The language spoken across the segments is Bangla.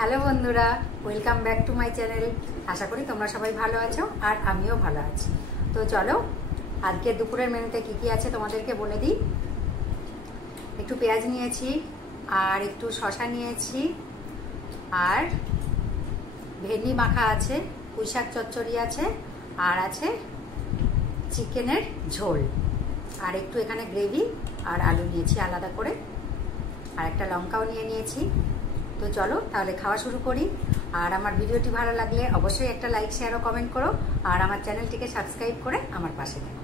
হ্যালো বন্ধুরা, welcome back to my channel. আশা করি তোমরা সবাই ভালো আছো আর আমিও ভালো আছি। তো চলো আজকে দুপুরের মেনুতে কি কি আছে তোমাদেরকে বলে দিই। একটু পেঁয়াজ নিয়েছি আর একটু শসা নিয়েছি আর ভেন্ডি মাখা আছে, পুঁইশাক চচ্চড়ি আছে আর আছে চিকেনের ঝোল আর একটু এখানে গ্রেভি আর আলু নিয়েছি আলাদা করে আর একটা লঙ্কাও নিয়েছি। তো চলো তাহলে খাওয়া শুরু করি। আর আমার ভিডিওটি ভালো লাগলে অবশ্যই একটা লাইক শেয়ার ও কমেন্ট করো আর আমার চ্যানেলটিকে সাবস্ক্রাইব করে আমার পাশে থেকো।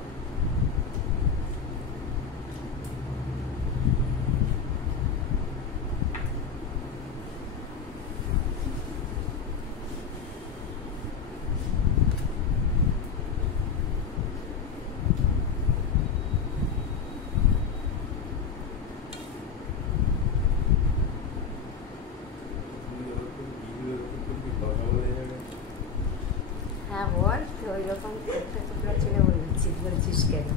হ্যাঁ বল, ওই রকম একটা টুকরা ছেড়ে বলছিস কেন?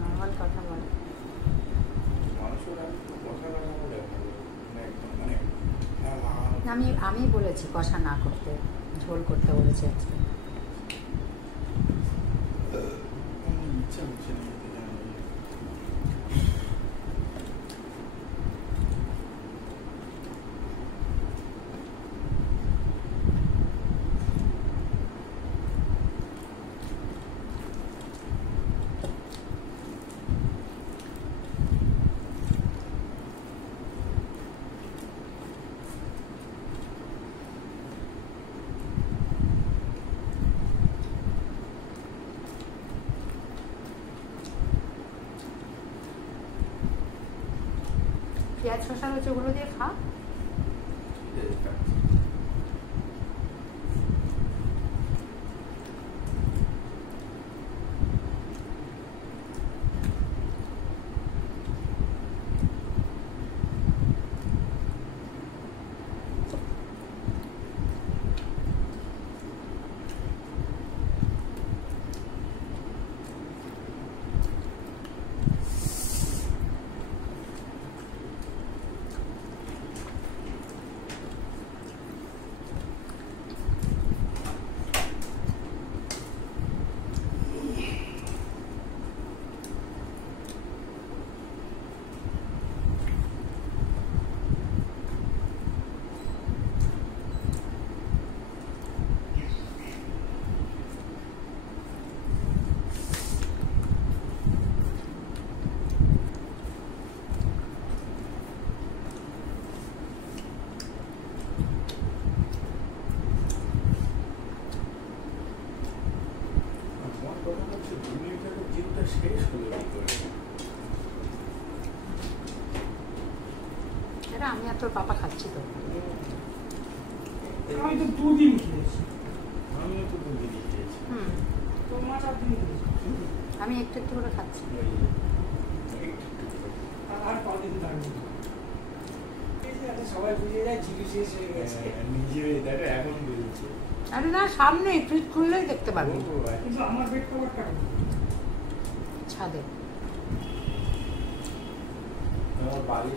নর্মাল কথা বল। আমি বলেছি কষা না করতে, ঝোল করতে বলেছি আজকে। পেঁয়াজ শসা রয়েছে, ওগুলো দিয়ে খা। আমি আর তোর পাপা খাচ্ছি তো। আমি তো দুদিন খেয়েছি। আমি একটু একটু করে খাচ্ছি। আর কদিন লাগবে? সবাই বুঝে যায় জিনিস শেষ হয়ে গেছে। এখন বুঝেছি। আরে না, সামনে তুই খুললেই দেখতে পাবি। কিন্তু আমার বেড কভারটা ছাদে। আমার বাড়ি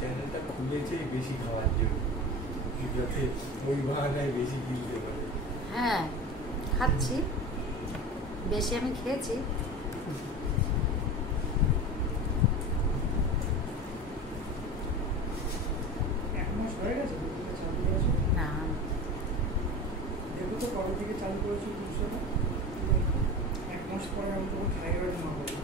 চ্যানেলটা খুলেছে বেশি খাওয়ার জন্য, যাতে ওই বাহানায় বেশি কিনতে পারে। হ্যাঁ খাচ্ছি, বেশি আমি খেয়েছি। এক মাস হয়ে গেছে চালু করেছো? না দেখো তো কবে থেকে চালু করেছো দুশোটা। এক মাস পরে আমি তোমাকে থাইরয়েড মাপবো।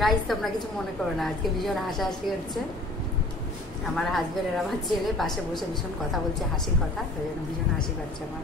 গাইস তোমরা কিছু মনে করো না, আজকে ভীষণ হাসাহাসি হচ্ছে। আমার হাজবেন্ডের আমার ছেলে পাশে বসে ভীষণ কথা বলছে, হাসির কথা, ওই জন্য ভীষণ হাসি পাচ্ছে আমার।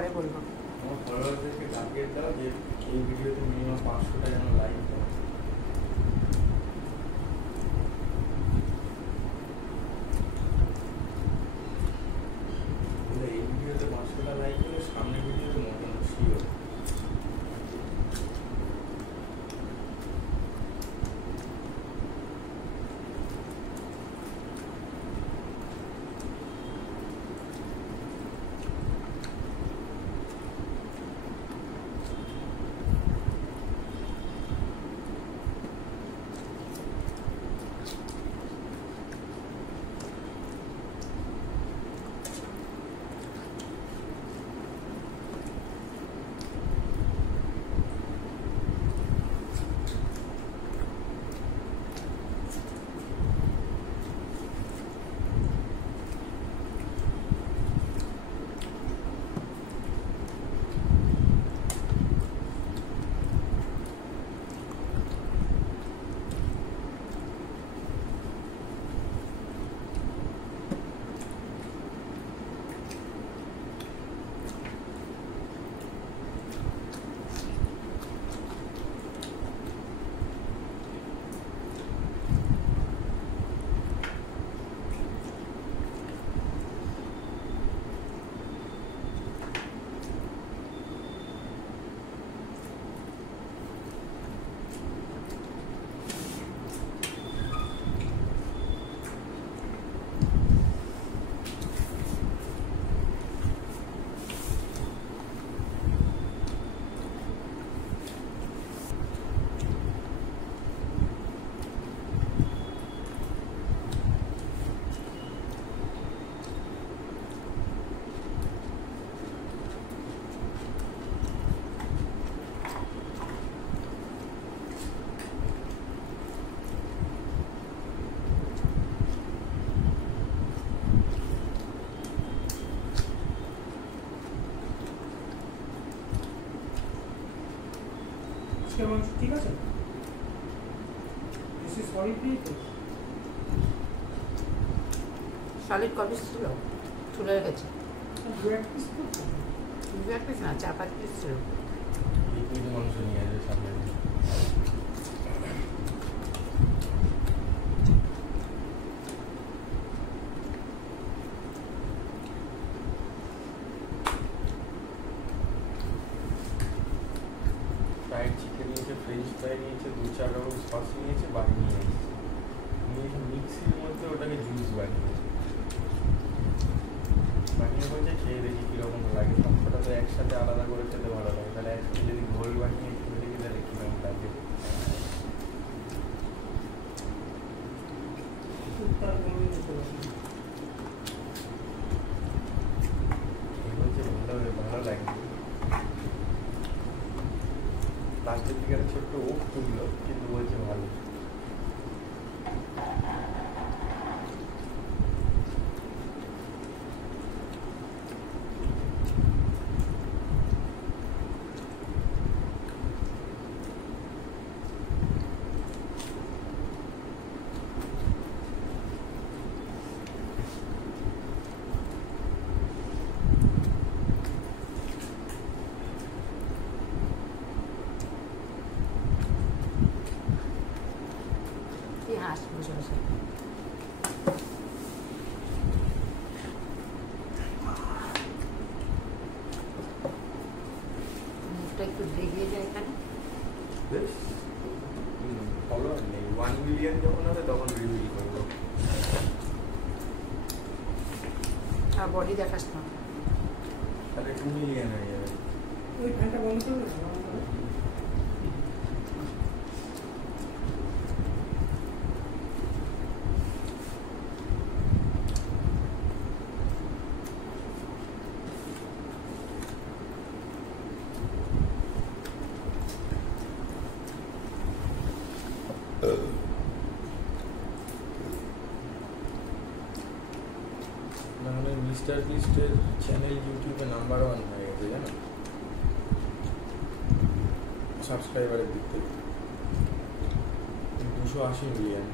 পরে বলবো। আমার ফলোয়ারদেরকে টার্গেট দাও যে এই ভিডিওতে মিনিমাম 500টা যেন লাইক দাও। এই ভিডিওতে 500টা লাইক হলে সামনের ভিডিওতে মোটামুটি শিওর। আজকের মাংস ঠিক আছে? বেশি সলিড নেই তো? সলিড কপিস ছিল, চলে গেছে। দু এক পিস তো? 2 পিস না, 4-5 পিস ছিল। লিকুইড মাংস নিয়ে আসবে সামনে। ফ্রাইড চিকেন নিয়েছে, ফ্রেঞ্চ ফ্রাই নিয়েছে, 2-4 রকম সস নিয়েছে, বাকি নিয়ে এসেছে। নিয়ে মিক্সির মধ্যে ওটাকে জুস বানিয়েছে। বানিয়ে বলছে খেয়ে দেখি কীরকম লাগে। সবকটা তো একসাথে আলাদা করে খেতে ভালো লাগে, তাহলে একসাথে যদি ঘোল বানিয়ে খেয়ে দেখি তাহলে কীরকম লাগে। তার কোনো নিতে পারছি না। এই বলছে ভালো লাগে। লাস্টের দিকে একটা ছোট্ট ওক তুললো, কিন্তু বলছে ভালো। কি হাস বসে বসে। মুখটা একটু দেখিয়ে যায় এখানে। বেশ ফলোয়ার নেই, 1 মিলিয়ন যখন হবে তখন রিভিল করবো। আর বডি দেখাস না। তাহলে 2 মিলিয়ন হয়ে যাবে। ওই ফ্যানটা বন্ধ করবে না? বন্ধ করো। নাহলে মিস্টার বিস্টের চ্যানেল ইউটিউবে নাম্বার 1 হয়ে গেছে জানো, সাবস্ক্রাইবারের দিক থেকে 280 মিলিয়ন।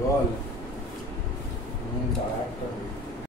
বল দাঁড়া একটা